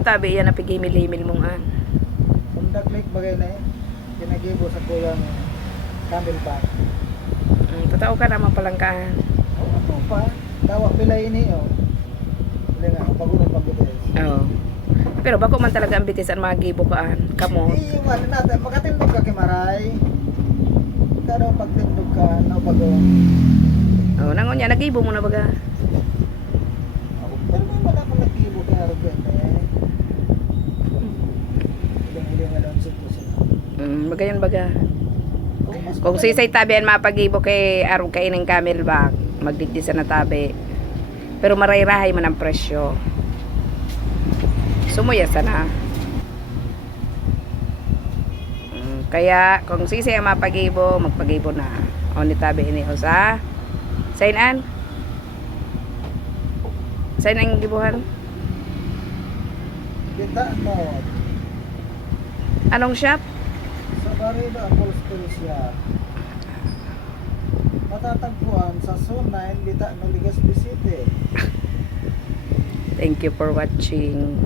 Ano tabi yan na pigimil-himil mong an? Pagdaklik bagay na eh. Pinagibo sa kulang camelback. Totoo ka naman palang kaan. O ato pa. Dawa pilay ini o. Wala nga, pagunod pagudes. Oo. Pero bako man talaga ang bitisan mga gibo kaan. Kamot. Eh, wala natin. Makatindog ka kimaray. Kano pagtindog ka, no bago. Oo, nangon niya, nagibo mo na baga. Pero may wala akong nag-ibo kaya Robert eh. Ilang nga doon sitwasyon. Bagayan baga. Kung sisay tabi ang mapagibo kay araw kain ng camelback, magdigdi sa natabi. Pero marayrahay man ang presyo. Sumuya sana. Kaya kung sisay ang mapagibo, magpagibo na. O ni tabi ini o sa sainan? Sain ang gibuhan? Kita mo. Anong shop? Sa Barrio Upholstery siya. Matatagpuan sa Zone 9, Bita, Legazpi City. Thank you for watching.